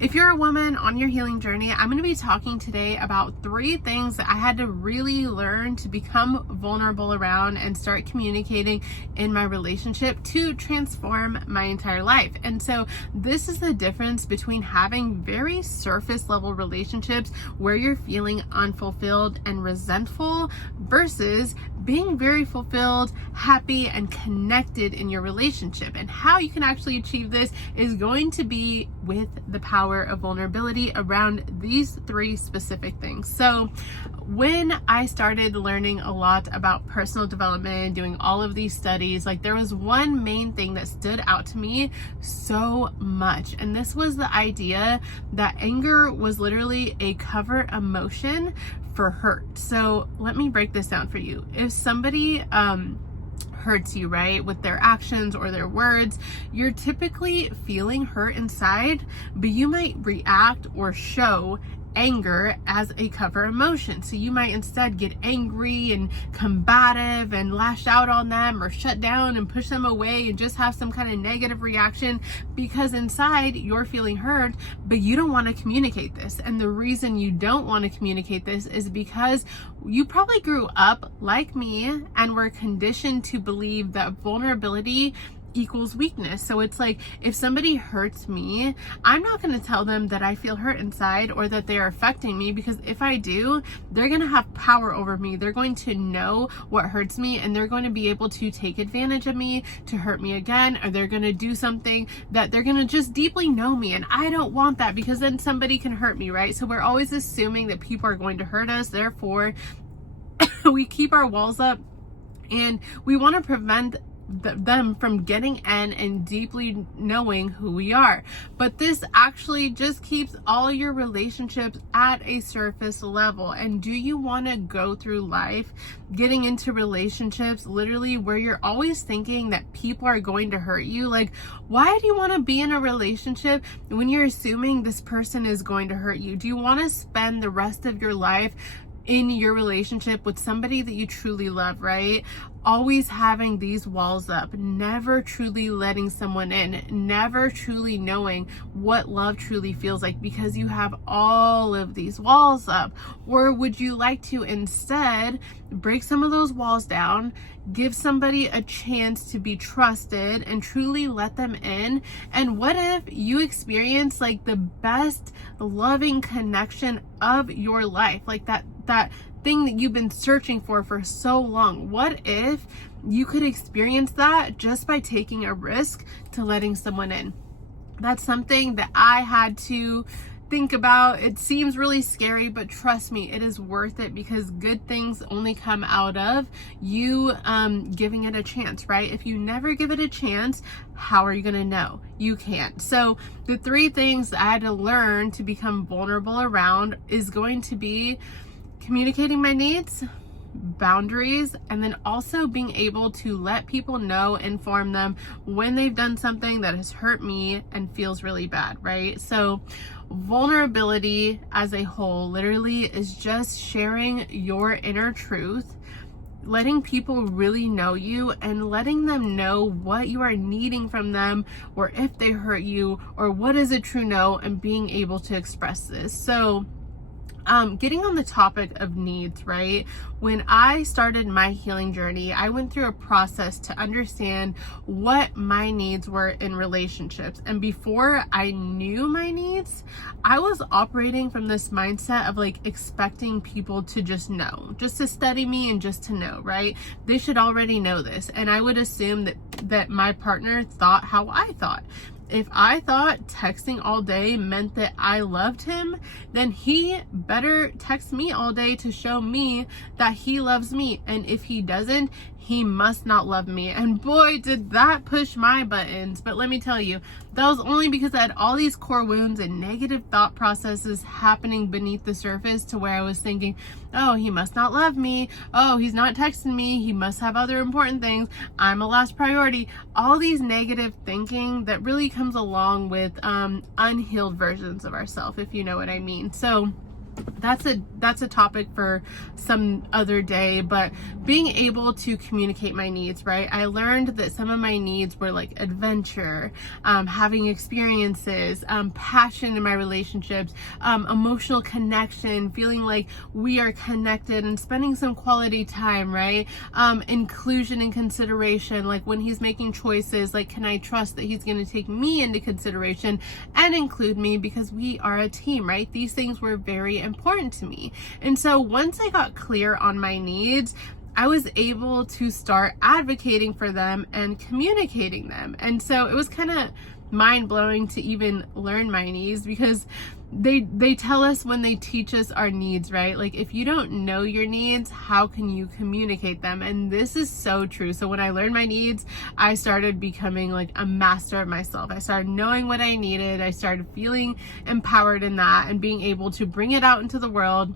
If you're a woman on your healing journey, I'm going to be talking today about 3 things that I had to really learn to become vulnerable around and start communicating in my relationship to transform my entire life. And so this is the difference between having very surface level relationships where you're feeling unfulfilled and resentful versus being very fulfilled, happy, and connected in your relationship. And how you can actually achieve this is going to be with the power of vulnerability around these 3 specific things. So when I started learning a lot about personal development, doing all of these studies, like there was one main thing that stood out to me so much. And this was the idea that anger was literally a cover emotion for hurt. So let me break this down for you. If somebody hurts you, right, with their actions or their words, you're typically feeling hurt inside, but you might react or show anger as a cover emotion. So you might instead get angry and combative and lash out on them or shut down and push them away and just have some kind of negative reaction because inside you're feeling hurt, but you don't want to communicate this. And the reason you don't want to communicate this is because you probably grew up like me and were conditioned to believe that vulnerability equals weakness. So it's like, if somebody hurts me, I'm not going to tell them that I feel hurt inside or that they are affecting me, because if I do, they're going to have power over me. They're going to know what hurts me and they're going to be able to take advantage of me to hurt me again, or they're going to do something that they're going to just deeply know me. And I don't want that, because then somebody can hurt me, right? So we're always assuming that people are going to hurt us. Therefore, we keep our walls up and we want to prevent them from getting in and deeply knowing who we are. But this actually just keeps all your relationships at a surface level. And do you want to go through life getting into relationships literally where you're always thinking that people are going to hurt you? Like, why do you want to be in a relationship when you're assuming this person is going to hurt you? Do you want to spend the rest of your life in your relationship with somebody that you truly love, right? Always having these walls up, never truly letting someone in, never truly knowing what love truly feels like because you have all of these walls up? Or would you like to instead break some of those walls down, give somebody a chance to be trusted and truly let them in? And what if you experience like the best loving connection of your life, like that thing that you've been searching for so long? What if you could experience that just by taking a risk to letting someone in? That's something that I had to think about. It seems really scary, but trust me, it is worth it, because good things only come out of you giving it a chance, right? If you never give it a chance, how are you going to know? You can't. So the 3 things that I had to learn to become vulnerable around is going to be communicating my needs, boundaries, and then also being able to let people know, inform them when they've done something that has hurt me and feels really bad, right? So vulnerability as a whole literally is just sharing your inner truth, letting people really know you and letting them know what you are needing from them, or if they hurt you, or what is a true no, and being able to express this. So getting on the topic of needs, right? When I started my healing journey, I went through a process to understand what my needs were in relationships. And before I knew my needs, I was operating from this mindset of like expecting people to just know, just to study me and just to know, right? They should already know this. And I would assume that my partner thought how I thought. If I thought texting all day meant that I loved him, then he better text me all day to show me that he loves me. And if he doesn't, he must not love me. And boy, did that push my buttons. But let me tell you, that was only because I had all these core wounds and negative thought processes happening beneath the surface, to where I was thinking, oh, he must not love me. Oh, he's not texting me. He must have other important things. I'm a last priority. All these negative thinking that really comes along with unhealed versions of ourselves, if you know what I mean. So that's a topic for some other day. But being able to communicate my needs, right? I learned that some of my needs were like adventure, having experiences, passion in my relationships, emotional connection, feeling like we are connected and spending some quality time, right? Inclusion and consideration, like when he's making choices, like can I trust that he's going to take me into consideration and include me because we are a team, right? These things were very important to me. And so once I got clear on my needs, I was able to start advocating for them and communicating them. And so it was kind of mind-blowing to even learn my needs, because they tell us when they teach us our needs, right? Like if you don't know your needs, how can you communicate them? And this is so true. So when I learned my needs, I started becoming like a master of myself. I started knowing what I needed. I started feeling empowered in that and being able to bring it out into the world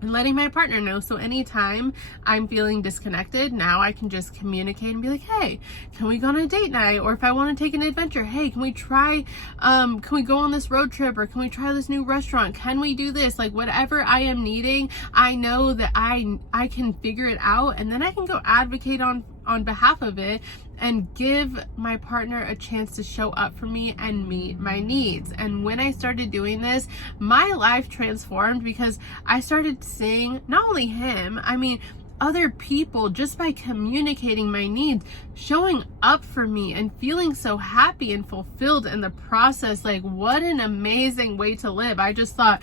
and letting my partner know. So anytime I'm feeling disconnected, now I can just communicate and be like, hey, can we go on a date night? Or if I want to take an adventure, hey, can we go on this road trip? Or can we try this new restaurant? Can we do this? Like whatever I am needing, I know that I can figure it out, and then I can go advocate on behalf of it and give my partner a chance to show up for me and meet my needs. And when I started doing this, my life transformed, because I started seeing not only him, I mean, other people, just by communicating my needs, showing up for me and feeling so happy and fulfilled in the process. Like what an amazing way to live. I just thought,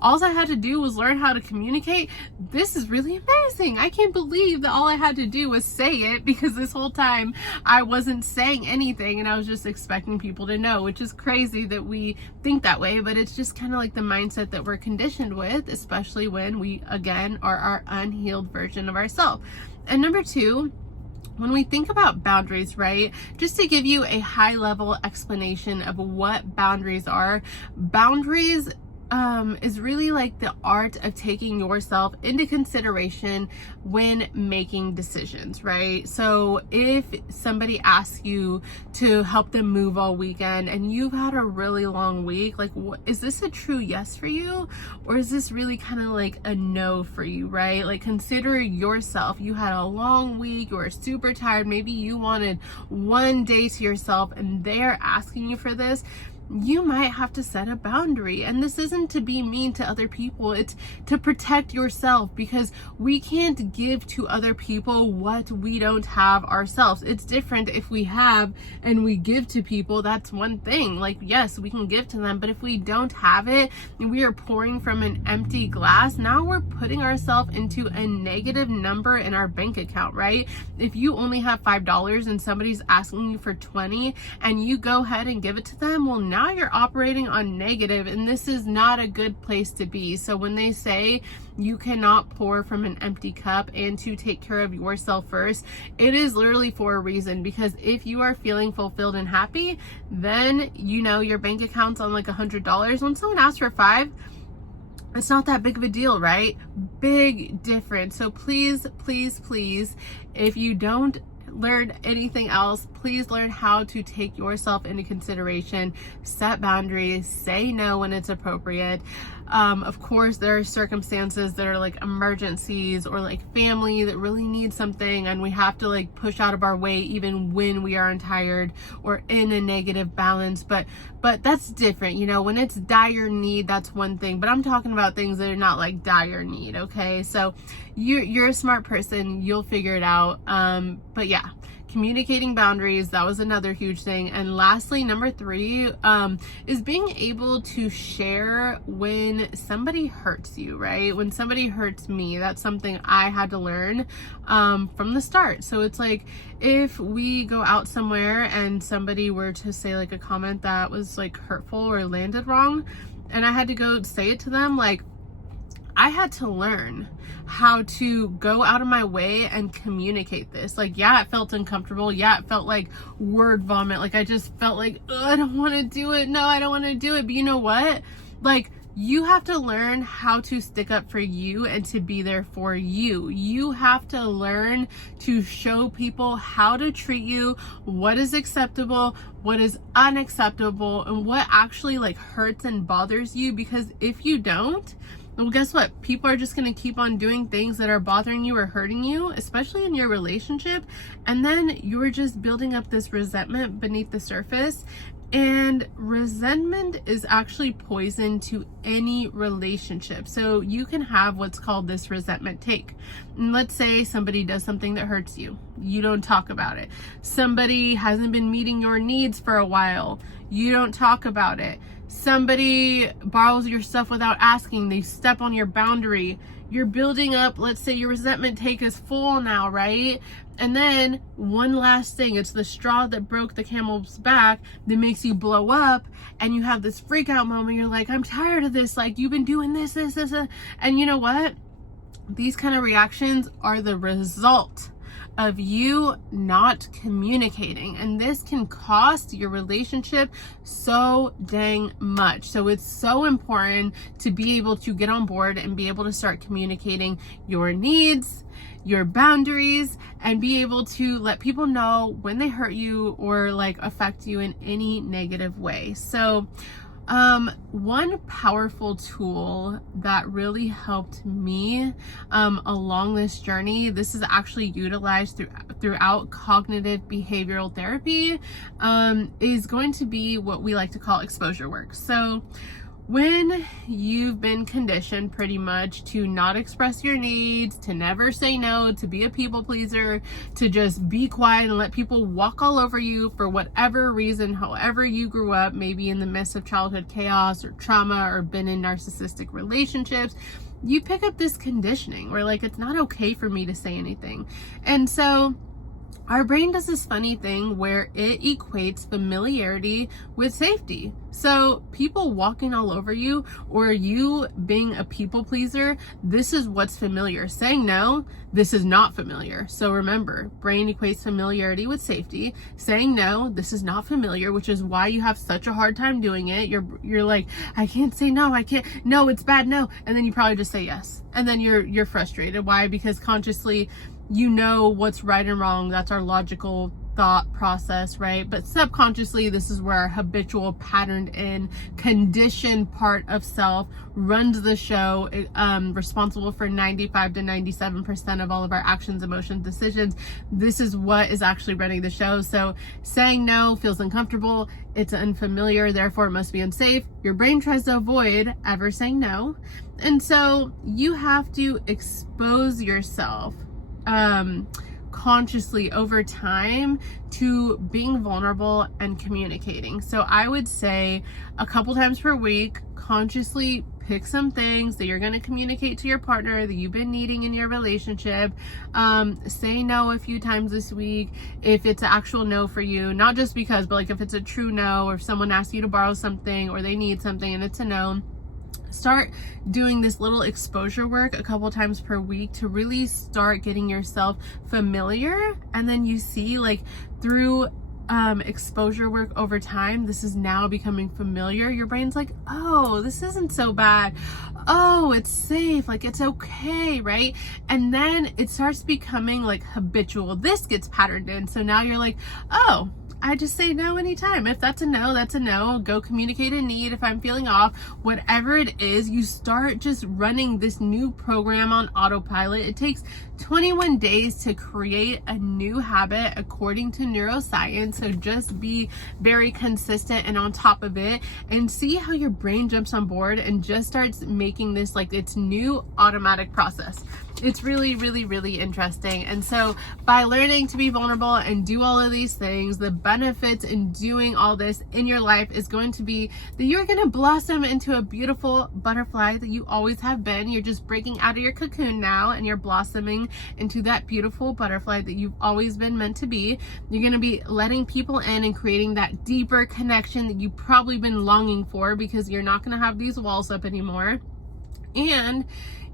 all I had to do was learn how to communicate. This is really amazing. I can't believe that all I had to do was say it, because this whole time I wasn't saying anything and I was just expecting people to know, which is crazy that we think that way, but it's just kind of like the mindset that we're conditioned with, especially when we again are our unhealed version of ourselves. And number two, when we think about boundaries, right, just to give you a high level explanation of what boundaries are, boundaries is really like the art of taking yourself into consideration when making decisions, right? So if somebody asks you to help them move all weekend and you've had a really long week, like is this a true yes for you, or is this really kind of like a no for you, right? Like consider yourself. You had a long week, you were super tired, maybe you wanted one day to yourself and they're asking you for this. You might have to set a boundary. And this isn't to be mean to other people, it's to protect yourself, because we can't give to other people what we don't have ourselves. It's different if we have and we give to people, that's one thing. Like, yes, we can give to them, but if we don't have it and we are pouring from an empty glass, now we're putting ourselves into a negative number in our bank account, right? If you only have $5 and somebody's asking you for 20 and you go ahead and give it to them, well, now you're operating on negative, and this is not a good place to be. So when they say you cannot pour from an empty cup and to take care of yourself first, it is literally for a reason, because if you are feeling fulfilled and happy, then you know your bank account's on like $100. When someone asks for $5, it's not that big of a deal, right? Big difference. So please, please, please, if you don't learn anything else, please learn how to take yourself into consideration, set boundaries, say no when it's appropriate. Of course, there are circumstances that are like emergencies or like family that really needs something, and we have to like push out of our way even when we are tired or in a negative balance. But that's different, you know. When it's dire need, that's one thing. But I'm talking about things that are not like dire need. Okay, so you're a smart person, you'll figure it out. But yeah, communicating boundaries, that was another huge thing. And lastly, number 3 is being able to share when somebody hurts you, right? When somebody hurts me, that's something I had to learn from the start. So it's like, if we go out somewhere and somebody were to say like a comment that was like hurtful or landed wrong, and I had to go say it to them, like I had to learn how to go out of my way and communicate this. Like, yeah, it felt uncomfortable. Yeah, it felt like word vomit. Like, I just felt like, I don't want to do it. No, I don't want to do it. But you know what? Like, you have to learn how to stick up for you and to be there for you. You have to learn to show people how to treat you, what is acceptable, what is unacceptable, and what actually like hurts and bothers you. Because if you don't, Well, guess what? People are just going to keep on doing things that are bothering you or hurting you, especially in your relationship. And then you're just building up this resentment beneath the surface. And resentment is actually poison to any relationship. So you can have what's called this resentment take. And let's say somebody does something that hurts you. You don't talk about it. Somebody hasn't been meeting your needs for a while. You don't talk about it. Somebody borrows your stuff without asking. They step on your boundary. You're building up, let's say your resentment take is full now, right? And then one last thing, it's the straw that broke the camel's back that makes you blow up, and you have this freak out moment. You're like, I'm tired of this. Like, you've been doing this. And you know what? These kind of reactions are the result of you not communicating, and this can cost your relationship so dang much. So it's so important to be able to get on board and be able to start communicating your needs, your boundaries, and be able to let people know when they hurt you or like affect you in any negative way. So one powerful tool that really helped me along this journey, this is actually utilized throughout cognitive behavioral therapy, is going to be what we like to call exposure work. So when you've been conditioned pretty much to not express your needs, to never say no, to be a people pleaser, to just be quiet and let people walk all over you for whatever reason, however you grew up, maybe in the midst of childhood chaos or trauma or been in narcissistic relationships, you pick up this conditioning where like, it's not okay for me to say anything. And so our brain does this funny thing where it equates familiarity with safety. So people walking all over you or you being a people pleaser, this is what's familiar. Saying no, this is not familiar. So remember, brain equates familiarity with safety. Saying no, this is not familiar, which is why you have such a hard time doing it. You're like, I can't say no, I can't, no, it's bad, no. And then you probably just say yes. And then you're frustrated. Why? Because consciously, you know what's right and wrong. That's our logical thought process, right? But subconsciously, this is where our habitual patterned in conditioned part of self runs the show, responsible for 95 to 97% of all of our actions, emotions, decisions. This is what is actually running the show. So saying no feels uncomfortable. It's unfamiliar, therefore it must be unsafe. Your brain tries to avoid ever saying no. And so you have to expose yourself consciously over time to being vulnerable and communicating. So I would say a couple times per week, consciously pick some things that you're going to communicate to your partner that you've been needing in your relationship. Say no a few times this week if it's an actual no for you, not just because, but like if it's a true no, or if someone asks you to borrow something or they need something and it's a no. Start doing this little exposure work a couple times per week to really start getting yourself familiar. And then you see like through exposure work over time, this is now becoming familiar. Your brain's like, oh, this isn't so bad. Oh, it's safe. Like it's okay, right? And then it starts becoming like habitual. This gets patterned in. So now you're like, oh, I just say no anytime. If that's a no, that's a no. Go communicate a need. If I'm feeling off, whatever it is, you start just running this new program on autopilot. It takes 21 days to create a new habit according to neuroscience. So just be very consistent and on top of it and see how your brain jumps on board and just starts making this like its new automatic process. It's really, really, really interesting. And so by learning to be vulnerable and do all of these things, the benefits in doing all this in your life is going to be that you're going to blossom into a beautiful butterfly that you always have been. You're just breaking out of your cocoon now and you're blossoming into that beautiful butterfly that you've always been meant to be. You're going to be letting people in and creating that deeper connection that you've probably been longing for because you're not going to have these walls up anymore. And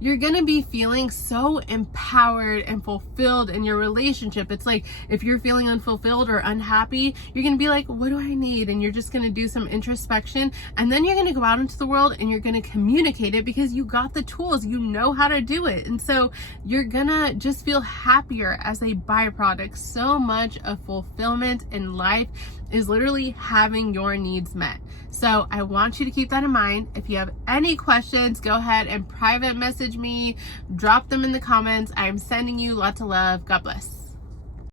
you're gonna be feeling so empowered and fulfilled in your relationship. It's like if you're feeling unfulfilled or unhappy, you're gonna be like, what do I need? And you're just gonna do some introspection, and then you're gonna go out into the world and you're gonna communicate it because you got the tools, you know how to do it. And so you're gonna just feel happier as a byproduct. So much of fulfillment in life is literally having your needs met. So I want you to keep that in mind. If you have any questions, go ahead and private message me, drop them in the comments. I'm sending you lots of love. God bless.